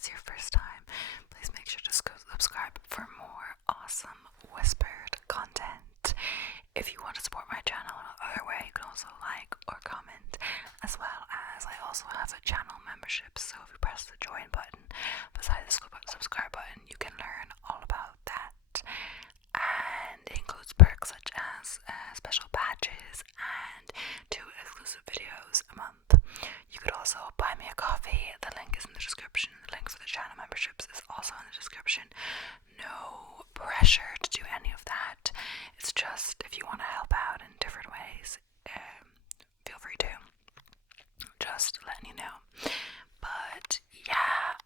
it's your first time, please make sure to subscribe for more awesome whispered content. If you want to support my channel in another way, you can also like or comment, as well as I also have a channel membership, so if you press the join button beside the subscribe button, you can learn all about that. And it includes perks such as special badges and 2 exclusive videos a month. You could also buy me a coffee. The link is in the description. The link for the channel memberships is also in the description. No pressure to do any of that. It's just if you want to help out in different ways, feel free to. Just letting you know. But yeah,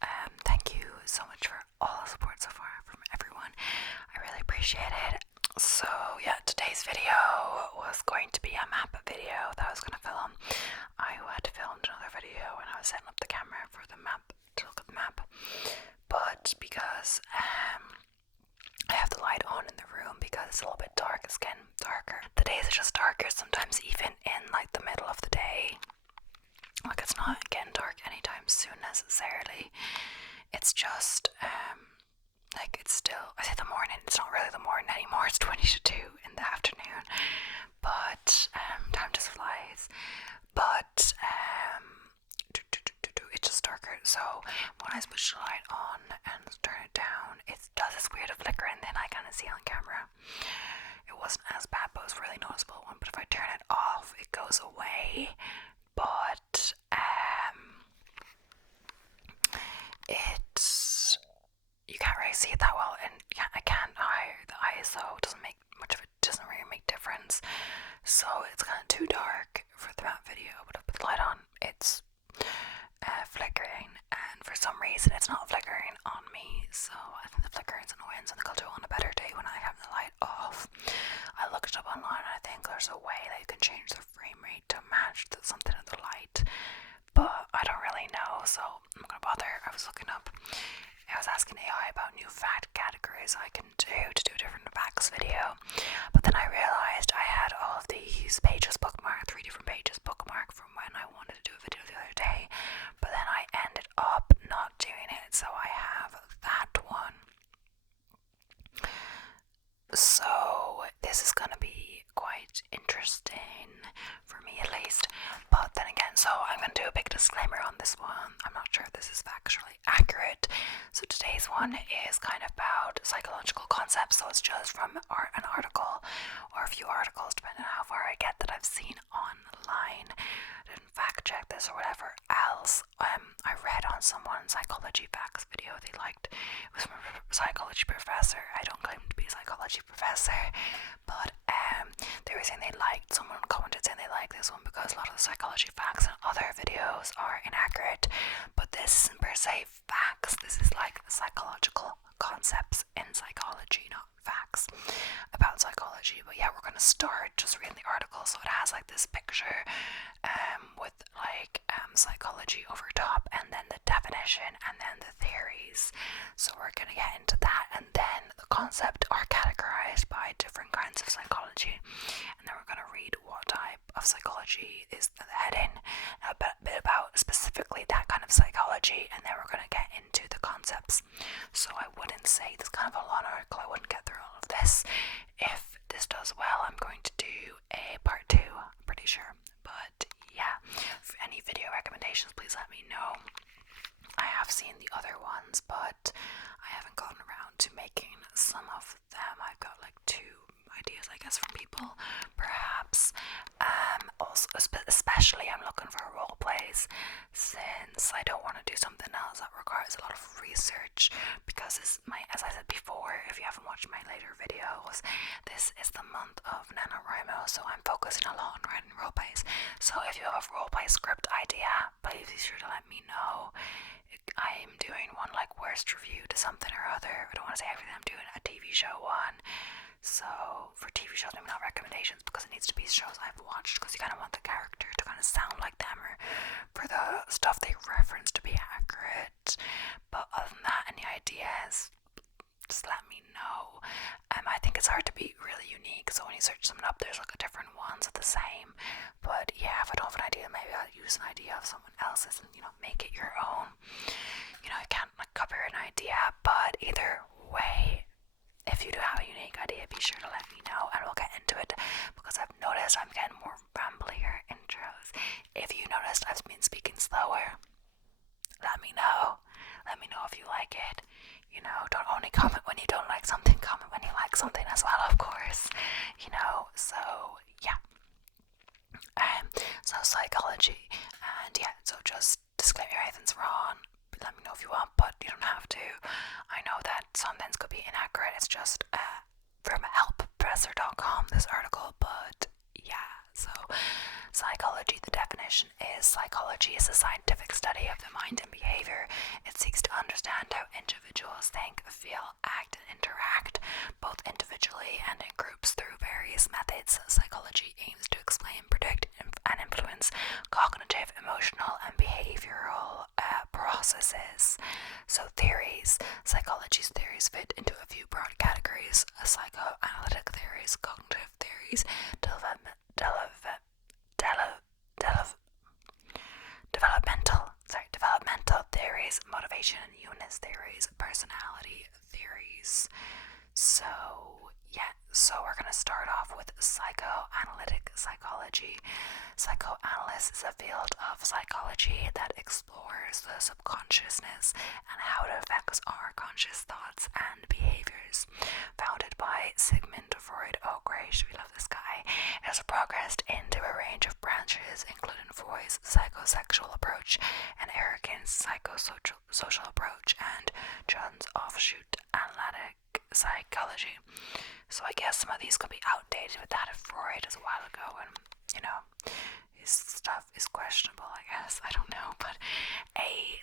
thank you so much for all the support so far from everyone. I really appreciate it. So yeah, today's video was going to be a map video that I was going to film. I had filmed another video when I was setting up the camera for the map, to look at the map. But because I have the light on in the room because it's a little bit dark, it's getting darker. The days are just darker, sometimes even in like the middle of the day. Like it's not getting dark anytime soon necessarily. It's just like it's still, I say the morning, it's not really the morning anymore, it's 20 to 2 in the afternoon, but time just flies. But it's just darker, so when I switch the light on and turn it down, it does this weird flicker, and then I kind of see on camera. It wasn't as bad, but it was a really noticeable one. But if I turn it off, it goes away. But it's, you can't really see it that well, and I can't hire the ISO. It doesn't make much of it, doesn't really make difference. So it's kind of too dark for the map video. But if I put the light on, it's flickering, and for some reason it's not flickering on me. So I think the flickering is annoying. So I think I'll do it on a better day when I have the light off. I looked it up online, and I think there's a way that you can change the frame rate to match something in the light, but I don't really know, so I'm not gonna bother. I was looking up, I was asking AI about new fact categories I can do to do a different facts video, but then I realized I had all of these pages bookmarked, 3 different pages bookmarked from when I wanted to do a video the other day, but then I ended up not doing it, so I have that one. So this is gonna be quite interesting for me at least, but then again, so I'm gonna do a big disclaimer on this one. I'm not sure if this is factually accurate. So today's one is kind of about psychological concepts, so it's just from an article or a few articles depending on how far I get that I've seen online. I didn't fact check this or whatever else. I read on someone's psychology facts video they liked. It was from a psychology professor. I don't claim to be a psychology professor, but they were saying they liked, someone commented saying they like this one because a lot of the psychology facts in other videos are inaccurate, but this isn't per se facts. This is like psychological concepts in psychology, not facts about psychology. But yeah, we're gonna start just reading the article. So it has like this picture with like psychology over top, and then the definition, and then the theories. So we're gonna get into that, and then the concept are categorized by different kinds of psychology, and then we're gonna read what type of psychology is the heading, a bit about specifically that kind of psychology, and then we're gonna get into the concepts. So I wouldn't say this kind of a long article. I wouldn't get through all of this. If this does well, I'm going to do a part 2, I'm pretty sure. But yeah, for any video recommendations, please let me know. I have seen the other ones, but I haven't gotten around to making some of them. I've got like 2 ideas, I guess, from people, perhaps. Also, especially I'm looking for role plays, since I don't want to do something else that requires a lot of research, because as I said before, if you haven't watched my later videos, this is the month of NaNoWriMo, so I'm focusing a lot on writing role plays. So if you have a role play script idea, please be sure to let me know. I'm doing one like worst review to something or other. I don't want to say everything. I'm doing a TV show one. So for TV shows, maybe not recommendations, because it needs to be shows I've watched, because you kind of want the character to kind of sound like them, or for the stuff they reference to be accurate. But other than that, any ideas, just let me know. I think it's hard to be really unique, so when you search something up, there's like a different ones of the same. But yeah, if I don't have an idea, maybe I'll use an idea of someone else's and, make it your own. You can't like idea, but either way, if you do have a unique idea, be sure to let me know and we'll get into it, because I've noticed I'm getting more ramblier intros. If you noticed I've been speaking slower, let me know. Let me know if you like it. You know, don't only comment when you don't like something, comment when you like something as well, of course. You know, so yeah. So psychology, and yeah, so just disclaimer, everything's wrong. Let me know if you want, but you don't have to. I know that some things could be inaccurate. It's just from helppresser.com, this article, but yeah, so psychology, the definition is psychology is a scientific study of the mind and behavior. It seeks to understand how individuals think, feel, act, and interact, both individually and in groups, through various methods. Psychology aims to explain, predict, and influence cognitive, emotional, and behavioral processes. So theories. Psychology's theories fit into a few broad categories: psychoanalytic theories, cognitive theories, developmental theories, motivation and uniqueness theories, personality theories. So yeah, so we're gonna start off with psychoanalytic psychology. Psychoanalysis is a field of psychology that explores the subconsciousness and how it affects our conscious thoughts and behaviors. Founded by Sigmund Freud, oh great, we love this guy, it has progressed into a range of branches, including Freud's psychosexual approach and Erik's psychosocial approach, and John's offshoot analytic psychology. So I guess some of these could be outdated with that of Freud as a while ago, and you know, his stuff is questionable, I guess. I don't know, but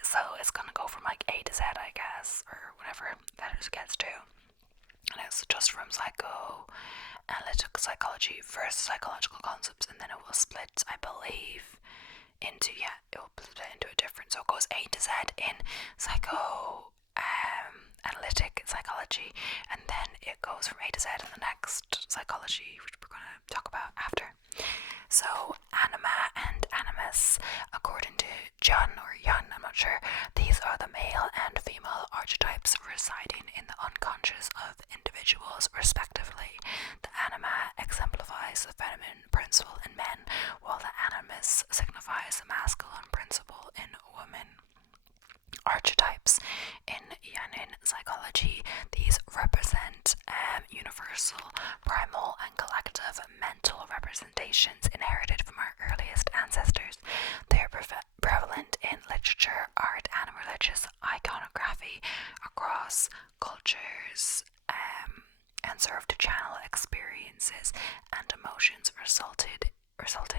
so it's gonna go from like A to Z, I guess, or whatever that it gets to. And it's just from psychoanalytic psychology, first psychological concepts, and then it will split, I believe, into, yeah, it will split into a different, so it goes A to Z in analytic psychology, and then it goes from A to Z in the next psychology, which we're going to talk about after. So anima and animus, according to Jun, I'm not sure, these are the male and female archetypes residing in the unconscious of individuals respectively. The anima exemplifies the feminine principle in men, while the animus signifies the masculine principle in women. Archetypes in Jungian psychology, these represent universal, primal, and collective mental representations inherited from our earliest ancestors. They are prevalent in literature, art, and religious iconography across cultures, and serve to channel experiences and emotions resulted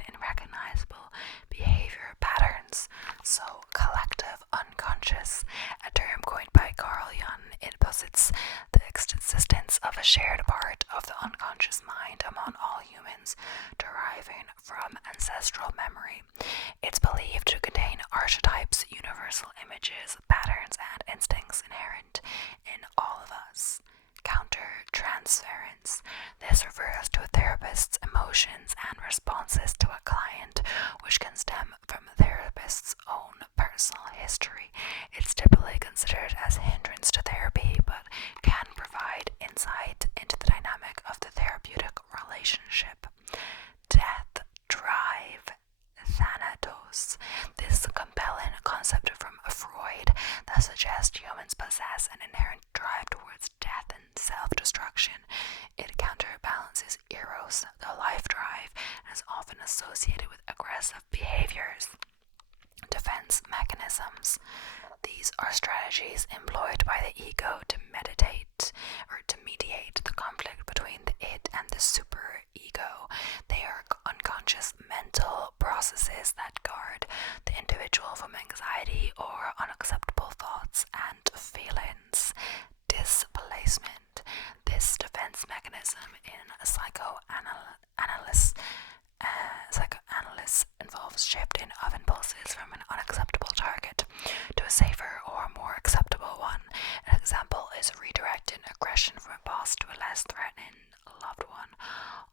in recognizable behavior patterns. So collective unconscious, a term coined by Carl Jung, it posits the existence of a shared part of the unconscious mind among all humans, deriving from ancestral memory. It's believed to contain archetypes, universal images, patterns, and instincts inherent in all of us. Counter-transference. This refers to a therapist's emotions and responses to a client, which can stem from the therapist's own personal history. It's typically considered as a hindrance to therapy, but can provide insight into the dynamic of the therapeutic relationship. Death drive. Thanatos. This is a compelling concept from Freud that suggests humans possess an inherent drive towards death and self-destruction. It counterbalances eros, the life drive, and is often associated with aggressive behaviors. Defense mechanisms. These are strategies employed by the ego to mediate the conflict between the id and the superego. They are unconscious mental processes that guard the individual from anxiety or unacceptable thoughts and feelings. Displacement. This defense mechanism in psychoanalysis involves shifting of impulses from an unacceptable target to a safer or more acceptable one. An example is redirecting aggression from a boss to a less threatening loved one.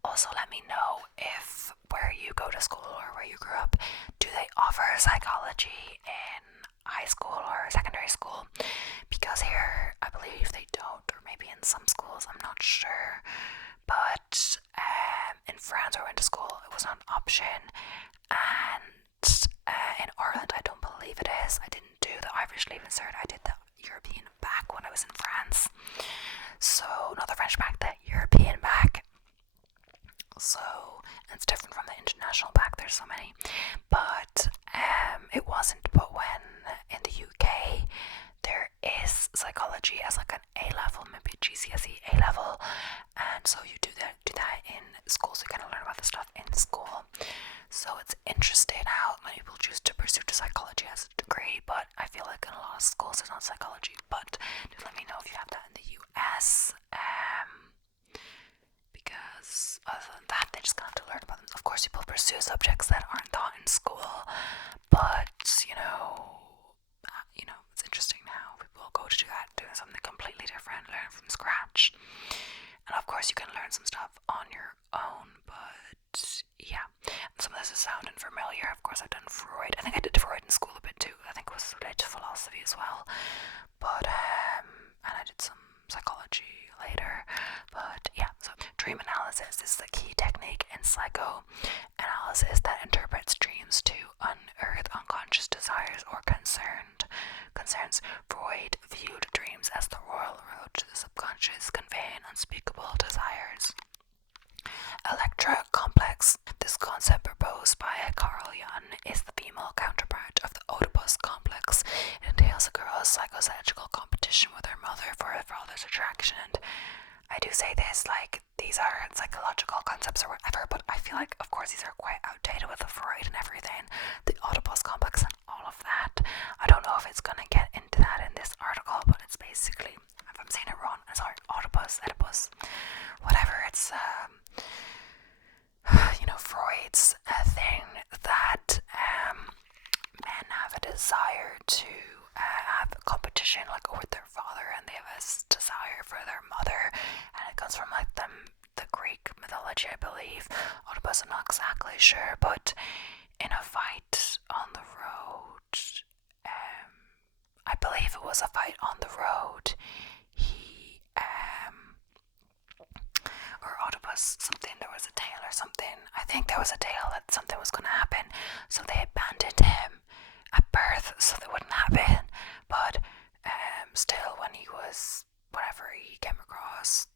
Also, let me know if where you go to school or where you grew up, do they offer psychology in high school or secondary school, because here I believe they don't, or maybe in some schools, I'm not sure. But in France, where I went to school, it was not an option, and in Ireland, I don't believe it is. I didn't do the Irish Leaving Cert. I did the European back when I was in France. So not the French back, the European back. So it's different from the international back. There's so many, but it wasn't. But when in the UK, there is psychology as like an A level, maybe a GCSE A level, and so you do that in school. So you kind of learn about the stuff in school. So it's interesting how many people choose to pursue psychology as a degree, but I feel like in a lot of schools it's not psychology. But do let me know if you have that in the US. Because other than that, they just kind of have to learn about them. Of course, people pursue subjects that aren't taught in school, but it's interesting how people go to do that, doing something completely different, learn from scratch. And of course, you can learn some stuff on your own, but yeah, some of this is sounding familiar. Of course, I've done Freud. I think I did Freud in school a bit too. I think it was related to philosophy as well. But and I did some psychology later. But yeah, so dream analysis is the key technique in psychoanalysis that interprets dreams to unearth unconscious desires or concerns. Freud viewed dreams as the royal road to the subconscious, conveying unspeakable desires. Electra complex. This concept proposed by Carl Jung is the female counterpart of the Oedipus complex. It entails a girl's psychological competition with her mother for her father's attraction. And I do say this, like, these are psychological concepts or whatever, but I feel like, of course, these are quite outdated with the Freud and everything, the Oedipus complex and all of that. I don't know if it's gonna get into that in this article, but it's basically, if I'm saying it wrong, sorry, Oedipus, whatever, it's Freud's thing that men have a desire to have a competition like with their father, and they have a desire for their mother, and it comes from like the Greek mythology, I believe. Oedipus, I'm not exactly sure, but in a fight on the road, I believe it was a fight on the road, he or Oedipus, something, there was a tale or something. I think there was a tale that something was going to happen, so they abandoned him at birth so that wouldn't happen. But still, when he was, whatever, he came across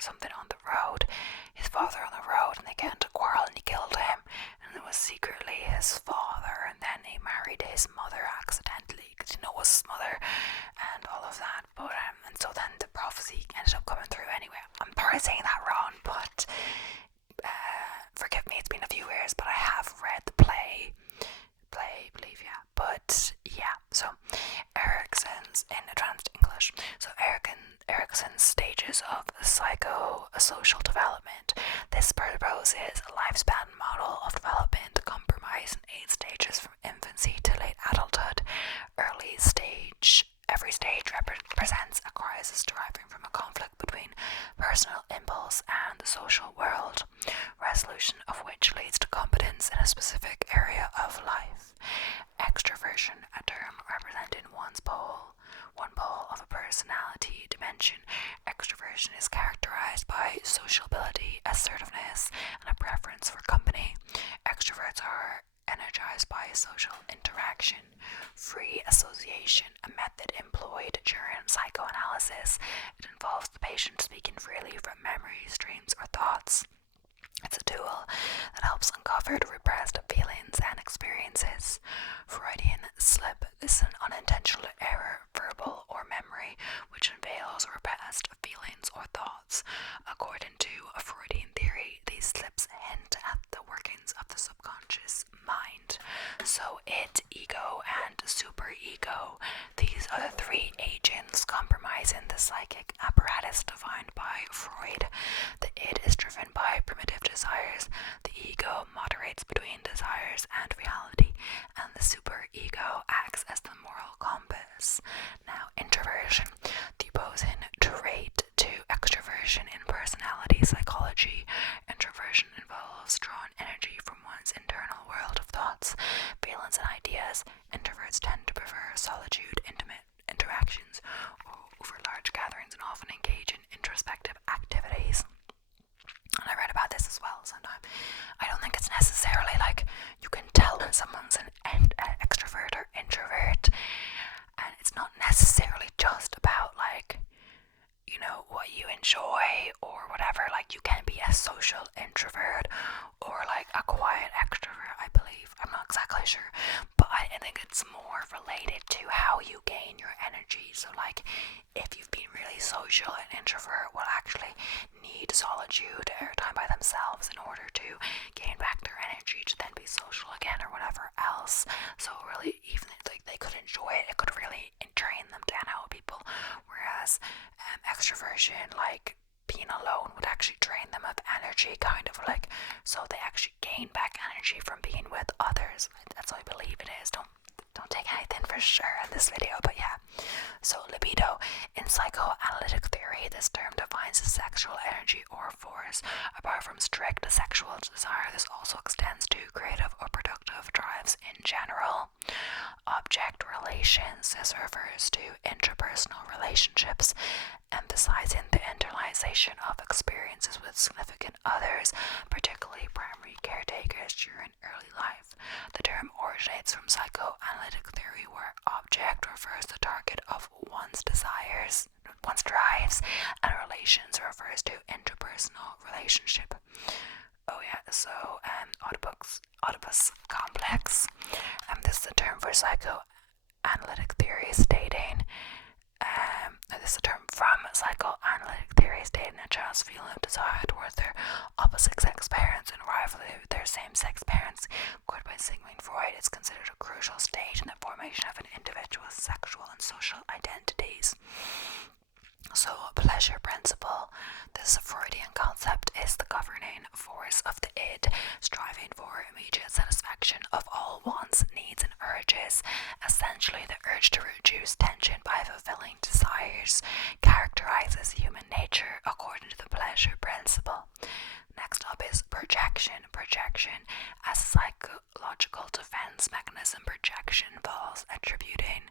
something on the road, his father on the road, and they get into a quarrel and he killed him, and it was secretly his father, and then he married his mother accidentally because it was his mother and all of that. But and so then the prophecy ended up coming through anyway. I'm probably saying that wrong, but forgive me, it's been a few years, but I have read the play, I believe, yeah. But yeah, so Erickson's in advanced English. So Erickson's stages of psychosocial development. This proposes a lifespan model of development comprising 8 stages from infancy to late adulthood. Every stage represents a crisis deriving from a conflict between personal impulse and the social world, resolution of which leads to competence in a specific area of life. Extroversion, a term representing one pole of a personality dimension. Extroversion is characterized by sociability, assertiveness, and a preference for company. Extroverts are energized by social interaction. Free association, a method employed during psychoanalysis. It involves the patient speaking freely from memories, dreams, or thoughts. It's a tool that helps uncover repressed feelings and experiences. Freudian slip is an unintentional error, verbal or memory, which unveils repressed feelings or thoughts. According to a Freudian theory, these slips hint at the workings of the subconscious mind. So id, ego, and superego, these are the 3 agents comprising the psychic apparatus defined by Freud. The id is driven by primitive desires, the ego moderates between desires and reality, and the superego acts as the moral compass. Now, introversion, the opposing trait to extroversion in shy or whatever. Like, you can be a social introvert or like a quiet extrovert, I believe. I'm not exactly sure, but I think it's more related to how you gain your energy. So like, if you've been really social, an introvert will actually need solitude or time by themselves in order to gain back their energy to then be social again or whatever else. So really, even like they could enjoy it, it could really train them to hang out with people. Whereas extroversion, like being alone, would actually drain them of energy, kind of like, so they actually gain back energy from being with others. That's what I believe it is. Don't take anything for sure in this video, but yeah. So libido, in psychoanalytic theory, this term defines the sexual energy or force. Apart from strict sexual desire, this also extends to creative or productive drives in general. Object relations, this refers to interpersonal relationships, emphasizing the internalization of experiences with significant others, particularly primary caretakers during early life. The term originates from psychoanalytic theory, where object refers to the target of one's desires, one's drives, and relations refers to interpersonal relationship. Oh yeah, so Oedipus complex. This is a term for psychoanalytic theory, stating this is a term from psychoanalytic theory, stating a child's feeling of desire towards their opposite-sex parents and rivalry with their same-sex parents. Quoted by Sigmund Freud, it's considered a crucial stage in the formation of an individual's sexual and social identities. So, pleasure principle. This Freudian concept is the governing force of the id, striving for immediate satisfaction of all wants, needs, and urges. Essentially, the urge to reduce tension by fulfilling desires characterizes human nature according to the pleasure principle. Next up is projection. Projection, as a psychological defense mechanism, projection involves attributing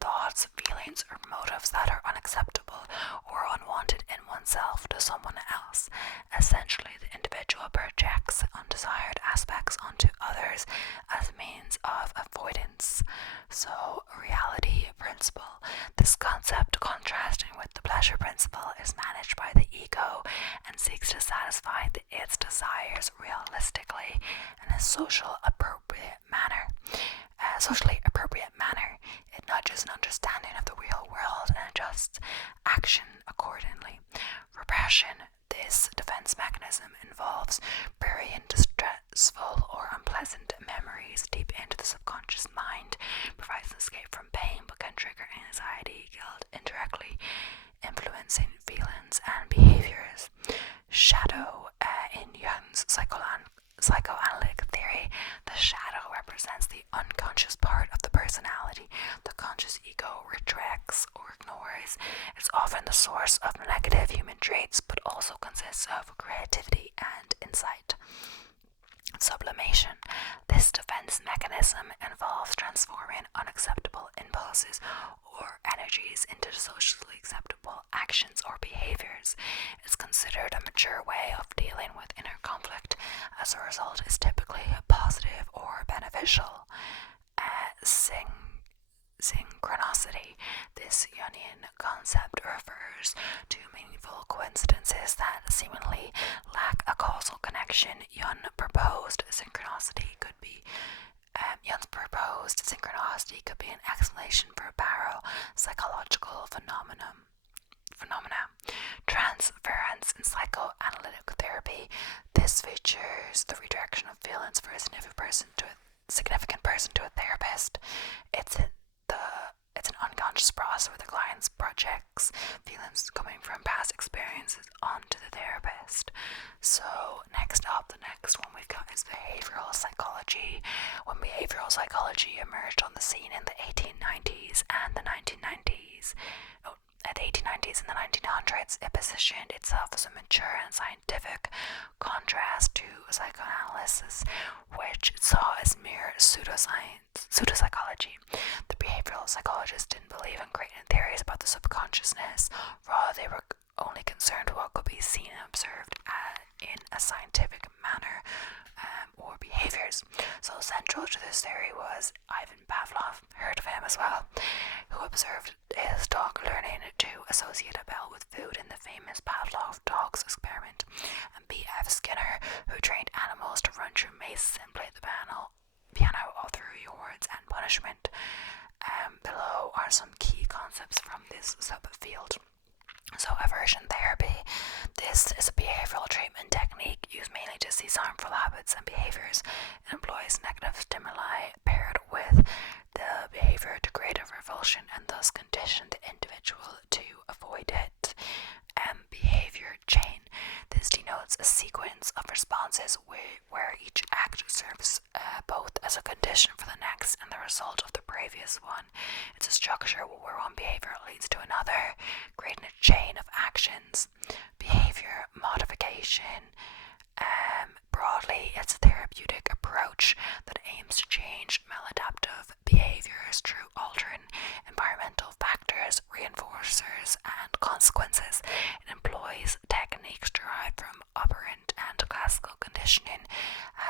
thoughts, feelings, or motives that are unacceptable or unwanted in oneself to someone else. Essentially, the individual projects undesired aspects onto others as a means of avoidance. So, reality principle. This concept, contrasting with the pleasure principle, is managed by the ego and seeks to satisfy its desires realistically in a socially appropriate manner. It nudges an understanding of the real world and adjusts action accordingly. Repression. This defense mechanism involves burying distressful or unpleasant memories deep into the subconscious mind, provides an escape from pain, but can trigger anxiety, guilt, indirectly influencing feelings and behaviors. Shadow. In Jung's psychoanalytic theory, the shadow represents the unconscious part of the personality. The conscious ego retracts or ignores. It's often the source of negative human traits, but also consists of creativity and insight. Sublimation. This defense mechanism involves transforming unacceptable impulses or energies into socially acceptable actions or behaviors. It's considered a mature way of dealing with inner conflict. As a result, is typically positive or beneficial. Synchronicity. This Jungian concept refers to meaningful coincidences that seemingly lack a causal connection. Jung's proposed synchronicity could be an explanation for parapsychological phenomena. Transference in psychoanalytic therapy. This features the redirection of feelings for a significant person to a therapist. It's an unconscious process where the client projects feelings coming from past experiences onto the therapist. So next one we've got is behavioral psychology. When behavioral psychology emerged on the scene in the 1890s and the 1990s, at the 1890s and the 1900s, it positioned itself as a mature and scientific contrast to psychoanalysis, which it saw as mere pseudopsychology. The behavioral psychologists didn't believe in creating theories about the subconsciousness. Rather, they were only concerned with what could be seen and observed in a scientific manner or behaviors. So central to this theory was Ivan Pavlov, heard of him as well, who observed his dog learning to associate a bell with food in the famous Pavlov dogs experiment, and B.F. Skinner, who trained animals to run through mazes and play the piano all through rewards and punishment. Below are some key concepts from this subfield. So aversion therapy. This is a behavioral treatment technique used mainly to cease harmful habits and behaviors. It employs negative stimuli paired with the behavior to create a revulsion and thus condition the individual to avoid it. Behavior chain. This denotes a sequence of responses where each act serves both as a condition for the next and the result of the previous one. It's a structure where one behavior leads to another, creating a chain of actions. Behavior modification. Broadly, it's a therapeutic approach that aims to change maladaptive behaviors through altering environmental factors, reinforcers, and consequences. It employs techniques derived from operant and classical conditioning,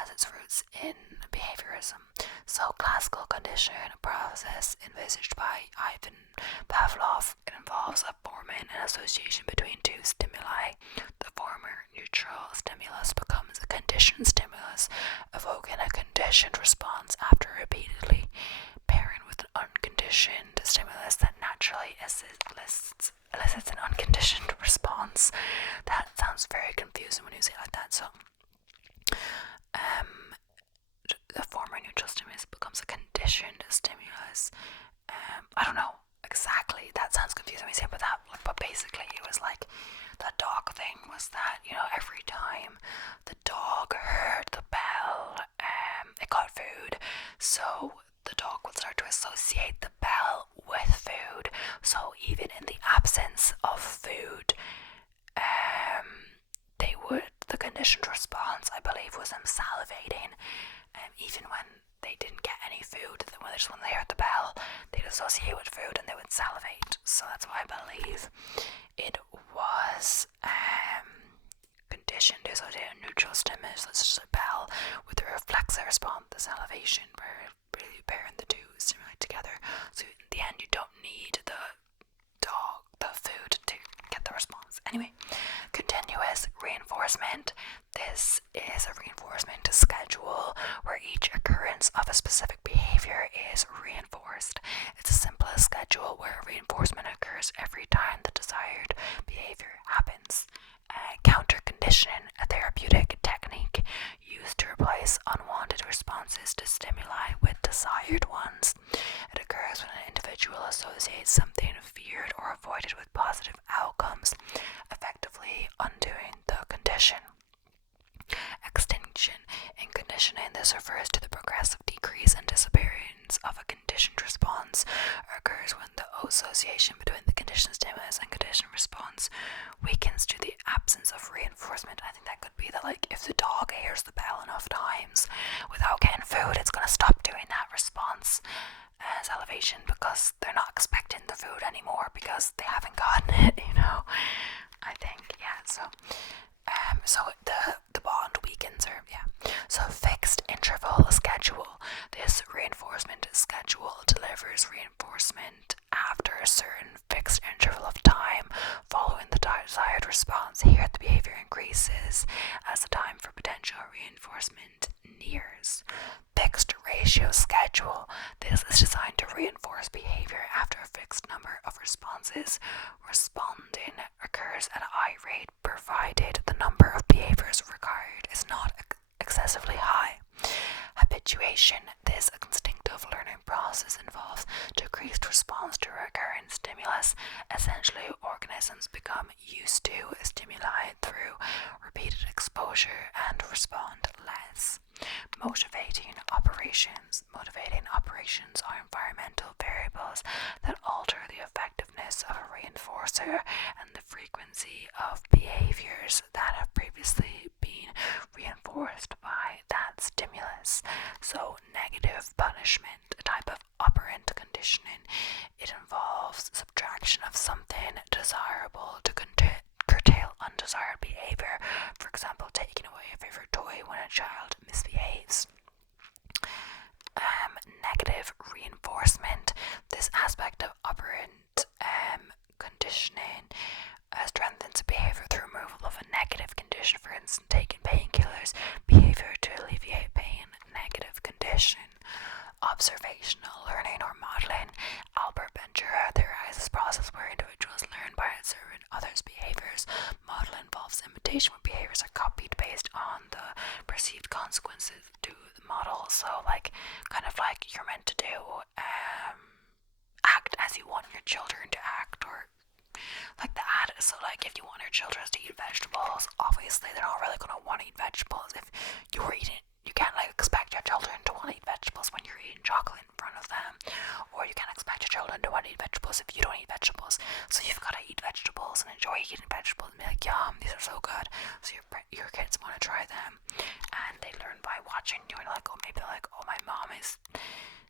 as its roots in behaviorism. So, classical conditioning, a process envisaged by Ivan Pavlov, it involves a forming an association between two stimuli. The former neutral stimulus becomes a conditioned stimulus, evoking a conditioned response after repeatedly pairing with an unconditioned stimulus that naturally elicits an unconditioned response. That sounds very confusing when you say it like that. So, the former neutral stimulus becomes a conditioned stimulus. I don't know exactly. That sounds confusing when you say it, but basically it was like the dog thing was that, every time the dog heard the bell, it got food. So the dog would start to associate the bell with food. So even in the absence of food, the conditioned response, I believe, was them salivating. Even when they didn't get any food, when they heard the bell, they'd associate with food and they would salivate. So that's why I believe it was conditioned to associate a neutral stimulus, such as a bell, with the reflexive response, the salivation, where really pairing the two stimuli together. So in the end, you don't need the food to get the response. Anyway, continuous reinforcement. This is a reinforcement schedule where each occurrence of a specific behavior is reinforced. It's a simplest schedule where reinforcement occurs every time the desired behavior happens. Counter conditioning, a therapeutic technique used to replace unwanted responses to stimuli with desired ones. It occurs when an individual associates something feared or avoided with positive outcomes, effectively undoing the condition. Extinction. In conditioning, this refers to the progressive decrease and disappearance of a conditioned response, or occurs when the association between the conditioned stimulus and conditioned response weakens due to the absence of reinforcement. I think that could be that, if the dog hears the bell enough times without getting food, it's going to stop doing that response salivation, because they're not expecting the food anymore because they haven't gotten it, I think, yeah. So the bond weakens, So fixed interval schedule. This reinforcement schedule delivers reinforcement after a certain fixed interval of time following the desired response. Here the behavior increases as the time for potential reinforcement nears. Fixed ratio schedule. This is designed to reinforce behavior after a fixed number of responses. Responding occurs at a high rate provided the number of behaviors required is not excessively high. Habituation. This instinctive learning process involves decreased response to recurring stimulus. Essentially, organisms become used to stimuli through repeated exposure and respond less. Motivating operations. Motivating operations are environmental variables that alter the effectiveness of a reinforcer and the frequency of behaviors that have previously been reinforced by that stimulus. So, negative punishment, a type of operant conditioning. It involves subtraction of something desirable to curtail undesired behavior. For example, to child misbehaves. Negative reinforcement. This aspect of operant conditioning strengthens behavior through removal of a negative condition. For instance, taking painkillers, behavior to alleviate pain. Negative condition. Observational learning or modeling. Albert Bandura theorizes this process where individuals learn by observing others' behaviors. Model involves imitation where behaviors are copied based on the perceived consequences to the model. So, kind of like you're meant to do, act as you want your children to act, or like the ad. So, if you want your children to eat vegetables, obviously they're not really going to want to eat vegetables if you're eating. You can't expect your children to want to eat vegetables when you're eating chocolate in front of them, or you can't expect your children to want to eat vegetables if you don't eat vegetables. So you've got to eat vegetables and enjoy eating vegetables and be like, yum, these are so good. So your kids want to try them, and they learn by watching you, and maybe oh, my mom is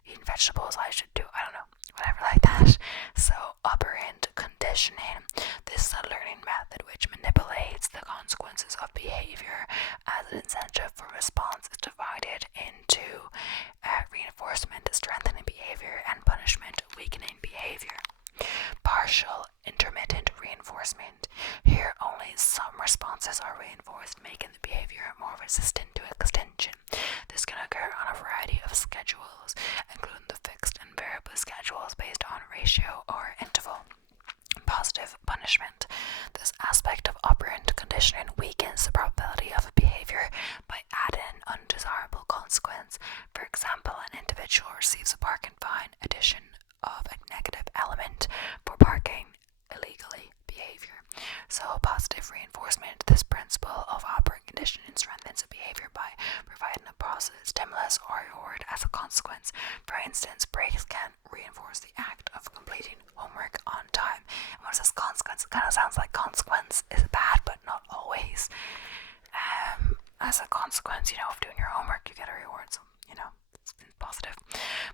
eating vegetables, I should do, I don't know, whatever like that. So operant conditioning. This is a learning method which manipulates the consequences of behavior as an incentive for response. Is divided into reinforcement, strengthening behavior, and punishment, weakening behavior. Partial intermittent reinforcement. Here only some responses are reinforced, making the behavior more resistant to extension. This can occur on a variety of schedules, including the fixed and variable schedules based on ratio or interval. Positive punishment. This aspect of operant conditioning weakens the probability of a behavior by adding an undesirable consequence. For example, an individual receives a parking fine, addition of a negative element for parking illegally behavior. So positive reinforcement. This principle of operant conditioning strengthens a behavior by providing a positive stimulus or reward as a consequence. For instance, breaks can reinforce the act of completing homework on time. And what is this consequence? It kind of sounds like consequence is bad, but not always. As a consequence, of doing your homework, you get a reward. So, it's positive.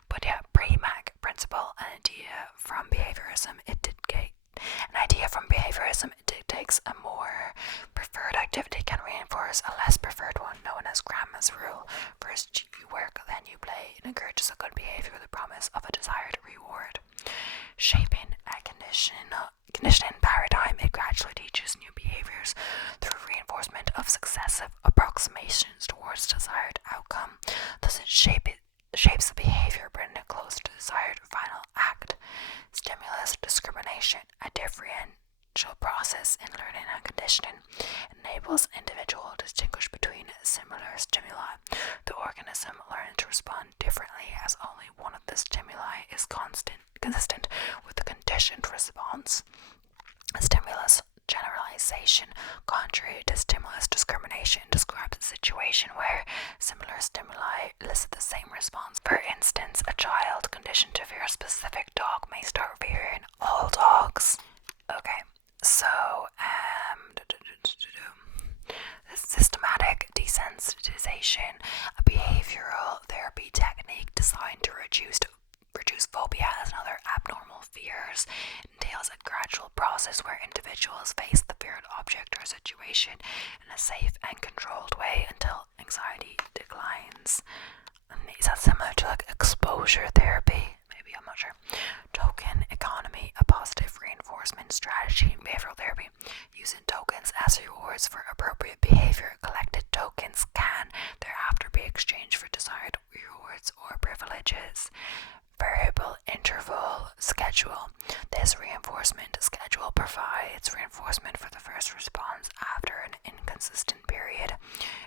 But yeah, pre-Mac principle, an idea from behaviorism, it dictates a more preferred activity can reinforce a less preferred one, known as Grandma's rule. First you work, then you play. It encourages a good behavior with the promise of a desired reward. Shaping a conditioning paradigm, it gradually teaches new behaviors through reinforcement of successive approximations towards desired outcome. Thus it shapes the behavior, bringing it close to the desired final act. Stimulus discrimination, a differential process in learning and conditioning, enables individual to distinguish between similar stimuli. The organism learns to respond differently as only one of the stimuli is consistent with the conditioned response. Stimulus generalization, contrary to stimulus discrimination, describes a situation where similar stimuli elicit the same response. For instance, a child conditioned to fear a specific dog may start fearing all dogs. Okay, so systematic desensitization, a behavioral therapy technique designed to reduce phobias and other abnormal fears. It entails a gradual process where individuals face the feared object or situation in a safe and controlled way until anxiety declines. Is that similar to exposure therapy? Maybe, I'm not sure. Token economy, a positive reinforcement strategy in behavioral therapy. Using tokens as rewards for appropriate behavior, collected tokens can thereafter be exchanged for desired rewards or privileges. Variable interval schedule. This reinforcement schedule provides reinforcement for the first response after an inconsistent period.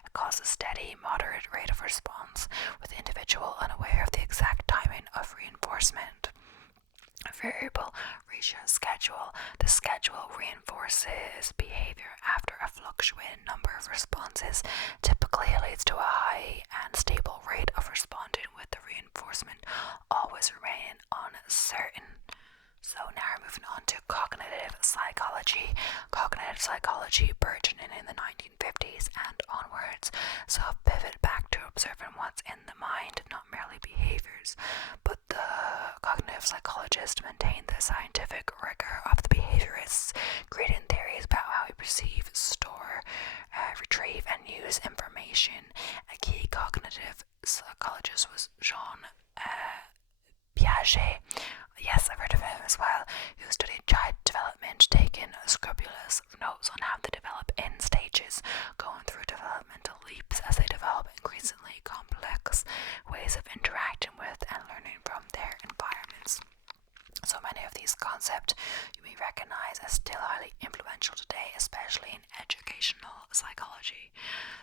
It causes steady, moderate rate of response, with the individual unaware of the exact timing of reinforcement. Variable ratio schedule. The schedule reinforces behavior after a fluctuating number of responses. Typically, it leads to a high and stable rate of responding, with the reinforcement always remaining uncertain. So now we're moving on to cognitive psychology. Cognitive psychology burgeoning in the 1950s and onwards. So I'll pivot back to observing what's in the mind, not merely behaviors. But the cognitive psychologists maintain the scientific rigor of the behaviorists, creating theories about how we perceive, store, retrieve retrieve and use information. A key cognitive psychologist was Jean Piaget. Yes, I've heard of him as well, who studied child development, taking scrupulous notes on how they develop in stages, going through developmental leaps as they develop increasingly complex ways of interacting with and learning from their environments. So many of these concepts you may recognize as still highly influential today, especially in educational psychology.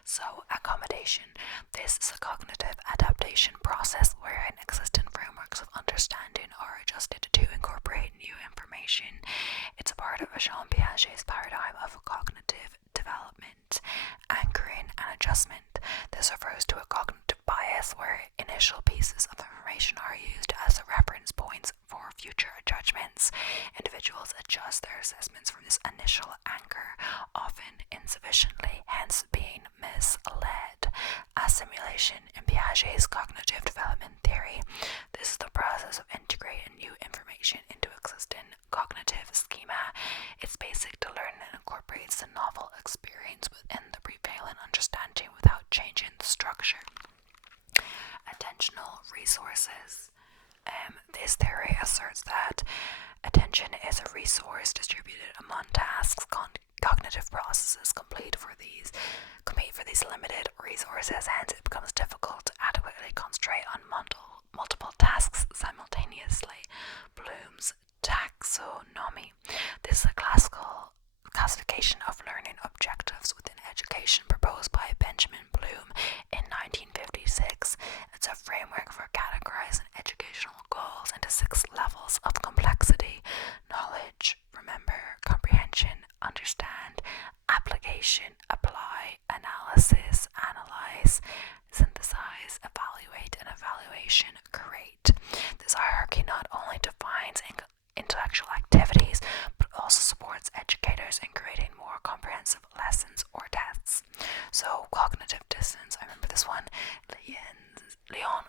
So, accommodation. This is a cognitive adaptation process wherein existing frameworks of understanding are adjusted to incorporate new information. It's a part of Jean Piaget's paradigm of cognitive development, anchoring, and adjustment. This refers to a cognitive bias where initial pieces of information are used as reference points for future judgments. Individuals adjust their assessments from this initial anchor, often insufficiently, hence being misled. Assimilation in Piaget's cognitive development theory. This is the process of integrating new information into existing cognitive schema. It's basic to learn and incorporates the novel experience within the prevailing understanding without changing the structure. Attentional resources. This theory asserts that attention is a resource distributed among tasks, cognitive processes complete for these limited resources. Hence, it becomes difficult to adequately concentrate on multiple tasks simultaneously. Bloom's taxonomy. This is a classification of learning objectives within education proposed by Benjamin Bloom in 1956. It's a framework for categorizing educational goals into 6 levels of complexity: knowledge, remember, comprehension, understand, application, apply, analysis, analyze, synthesize, evaluate, and evaluation, create. This hierarchy not only defines intellectual activities, but also supports educators in creating more comprehensive lessons or tests. So, cognitive dissonance, I remember this one. Leon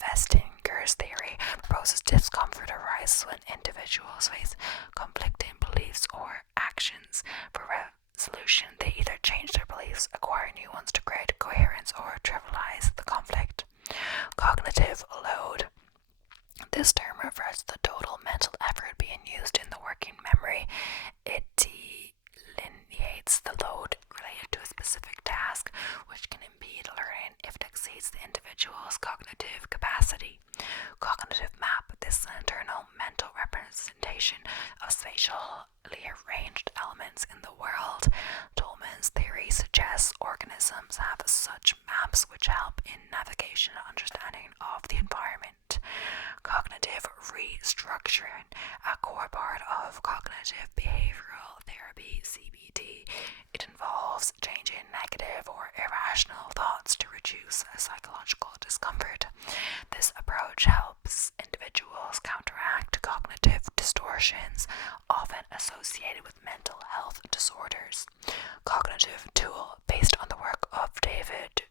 Festinger's theory proposes discomfort arises when individuals face conflicting beliefs or actions. For resolution, they either change their beliefs, acquire new ones to create coherence, or trivialize the conflict. Cognitive load. This term refers to the total mental effort being used in the working memory. It delineates the load related to a specific task, which can impede learning if it exceeds the individual's cognitive capacity. Cognitive map. This is an internal mental representation of spatially arranged elements in the world. Tolman's theory suggests organisms have such maps which help in navigation and understanding of the environment. Cognitive restructuring, a core part of cognitive behavioral therapy, CBT. It involves changing negative or irrational thoughts to reduce psychological discomfort. This approach helps individuals counteract cognitive distortions often associated with mental health disorders. Cognitive tool, based on the work of David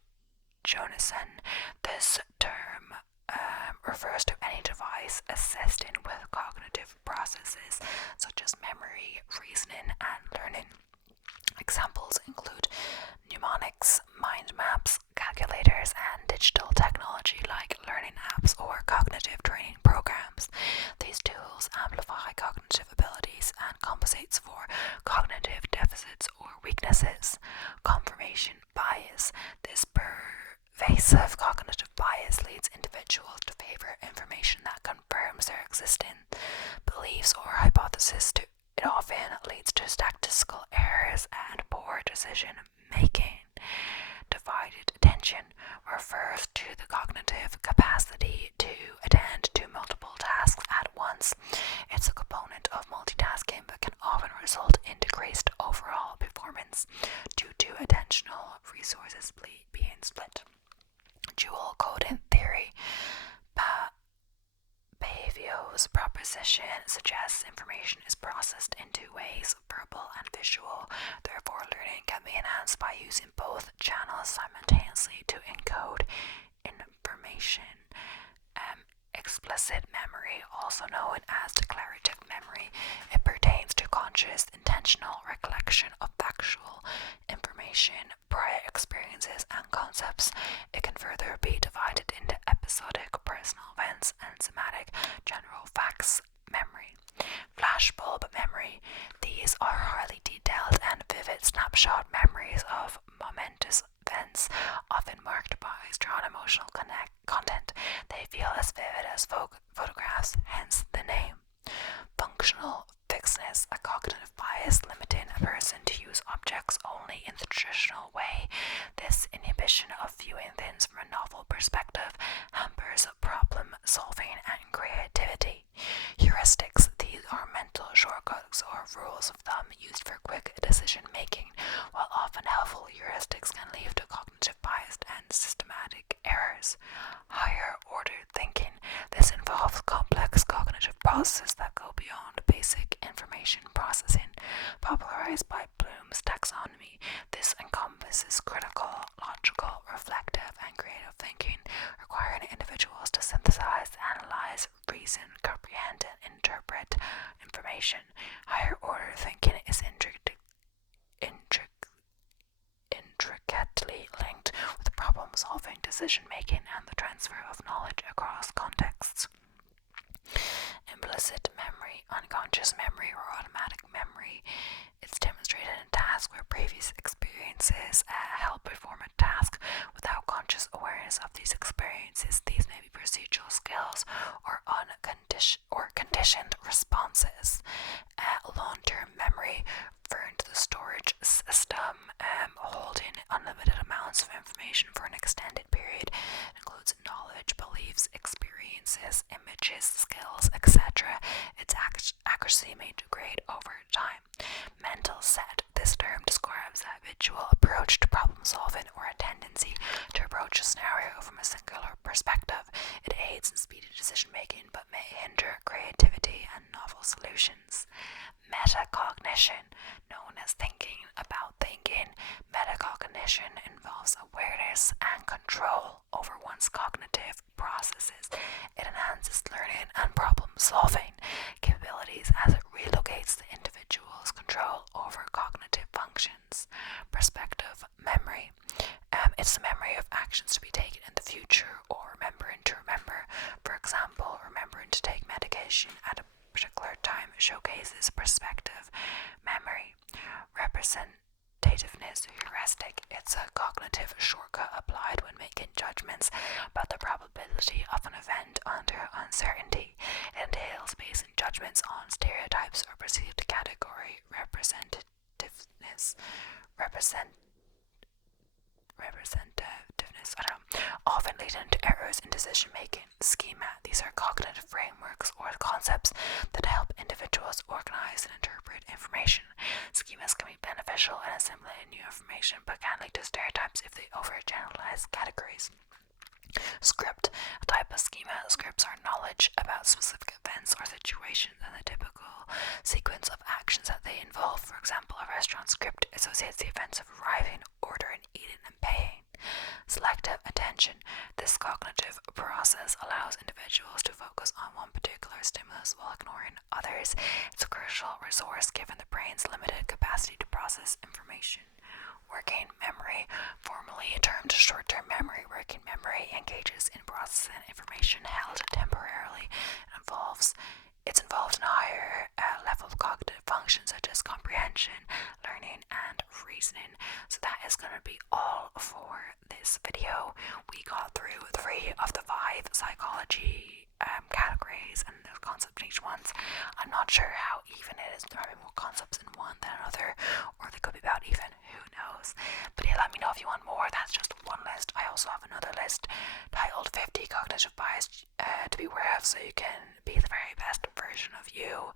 Jonason. This term refers to any device assisting with cognitive processes such as memory, reasoning, and learning. Examples include mnemonics, mind maps, calculators, and digital technology like learning apps or cognitive training programs. These tools amplify cognitive abilities and compensates for cognitive deficits or weaknesses. Confirmation bias. This pervasive cognitive bias leads individuals to favor information that confirms their existing beliefs or hypotheses. It often leads to statistical errors and poor decision making. Divided attention refers to the cognitive capacity to attend to multiple tasks at once. It's a component of multitasking but can often result in decreased overall performance due to attentional resources being split. Dual coding theory. Pavio's proposition suggests information is processed in 2 ways, verbal and visual. Therefore, learning can be enhanced by using both channels simultaneously to encode information. Explicit memory, also known as declarative memory, it pertains to conscious, intentional recollection of factual information. Prior experiences and concepts. It can further be divided into episodic personal events and somatic general facts memory. Flashbulb memory. These are highly detailed and vivid snapshot memories of momentous events, often marked by strong emotional content. They feel as vivid as photographs, hence the name. Functional fixedness, a cognitive bias limiting a person to use objects only in the traditional way. This inhibition of viewing things from a novel perspective hampers problem solving and creativity. Heuristics, these are mental shortcuts or rules of thumb used for quick decision making. While often helpful, heuristics can lead to cognitive bias and systematic errors. Higher order thinking. This involves complex cognitive processes that go beyond basic information processing. Popularized by Bloom's taxonomy, this encompasses critical, logical, reflective, and creative thinking, requiring individuals to synthesize, analyze, reason, comprehend, and interpret information. Higher order thinking is intricately linked with problem solving, decision making, and the transfer of knowledge across contexts. Implicit memory, unconscious memory, or automatic memory. It's demonstrated in tasks where previous experiences help perform a task without conscious awareness of these experiences. These may be procedural skills or conditioned responses. Long-term memory referring to the storage system holding unlimited amounts of information for an extended period. It includes knowledge, beliefs, experiences, images, skills, etc. Its accuracy may degrade over time. Mental set. This term describes a habitual approach to problem solving or a tendency to approach a scenario from a singular perspective. It aids in speedy decision making but may hinder creativity and novel solutions. Metacognition, known as thinking about thinking. Metacognition involves awareness and control over one's cognitive processes. It enhances learning and problem solving capabilities as it relocates the individual's control over cognitive functions. Perspective memory. It's the memory of actions to be taken in the future or remembering to remember. For example, remembering to take medication at a particular time showcases perspective memory. Representativeness heuristic. It's a cognitive shortcut applied when making judgments about the probability of an event under uncertainty. It entails basing judgments on stereotypes or perceived category. Representativeness, often leading to errors in decision making. Schema. These are cognitive frameworks or concepts that help individuals organize and interpret information. Schemas can be beneficial in assimilating new information but can lead to stereotypes if they overgeneralize categories. Script. A type of schema. Scripts are knowledge about specific events or situations and the typical sequence of actions that they involve. For example, a restaurant script associates the events of arriving, ordering, eating, and paying. Selective attention. This cognitive process allows individuals to focus on one particular stimulus while ignoring others. It's a crucial resource given the brain's limited capacity to process information. Working memory, formerly termed short-term memory, working memory engages in processing information held temporarily. It's involved in a higher level of cognitive functions such as comprehension, learning, and reasoning. So that is going to be all for this video. We got through 3 of the 5 psychology categories and the concepts in each one. I'm not sure how even it is. There might be more concepts in one than another, or they could be about even. Who knows? But yeah, let me know if you want more. That's just one list. I also have another list titled 50 Cognitive Bias to be aware of so you can be the very best version of you.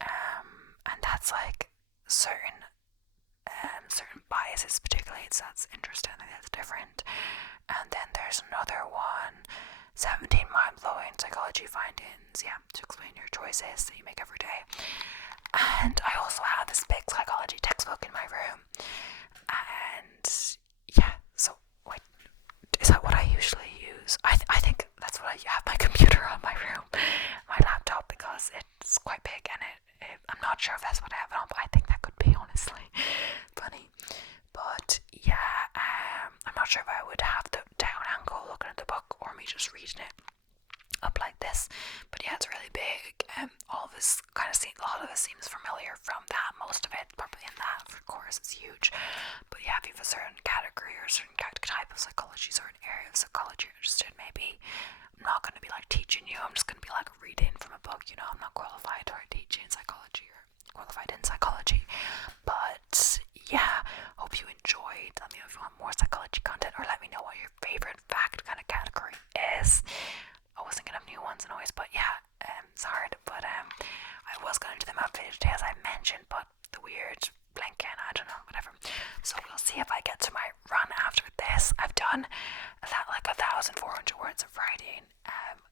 And that's like certain biases particularly, so that's interesting. I think that's different. And then there's another one, 17 mind-blowing psychology findings, to explain your choices that you make every day. And I also have this big psychology textbook in my room. And so wait, is that what I usually use? I think that's what I have my computer on my room, my laptop, because it's quite big and I'm not sure if that's what I have it on, but I think that could be honestly funny. But certain category or a certain type of psychology, certain area of psychology you're interested in, maybe I'm not going to be like teaching you, I'm just going to be like reading from a book, you know. I'm not qualified for teaching psychology or qualified in psychology. But yeah, hope you enjoyed. Let me know if you want more psychology content, or let me know what your favorite fact kind of category is. I was thinking of new ones and always, but yeah, it's hard. But I was going to do them out video today, as I mentioned, but the weird blinking, I don't know, whatever. So we'll see if I get to my run after this. I've done that like 1,400 words of writing.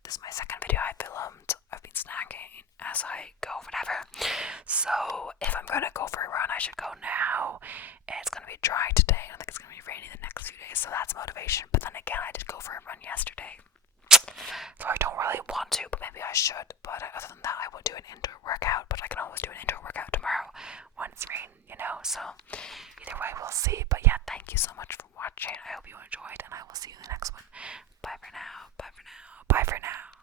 This is my second video I filmed. I've been snacking as I go, whatever. So if I'm gonna go for a run, I should go now. It's gonna be dry today. I don't think it's gonna be rainy the next few days, so that's motivation. But then again, I did go for a run yesterday, so I don't really want to, but maybe I should. But other than that, I would do an indoor workout, but I can always do an indoor workout tomorrow when it's raining, you know. So either way, we'll see. But yeah, thank you so much for watching. I hope you enjoyed, and I will see you in the next one. Bye for now. Bye for now. Bye for now.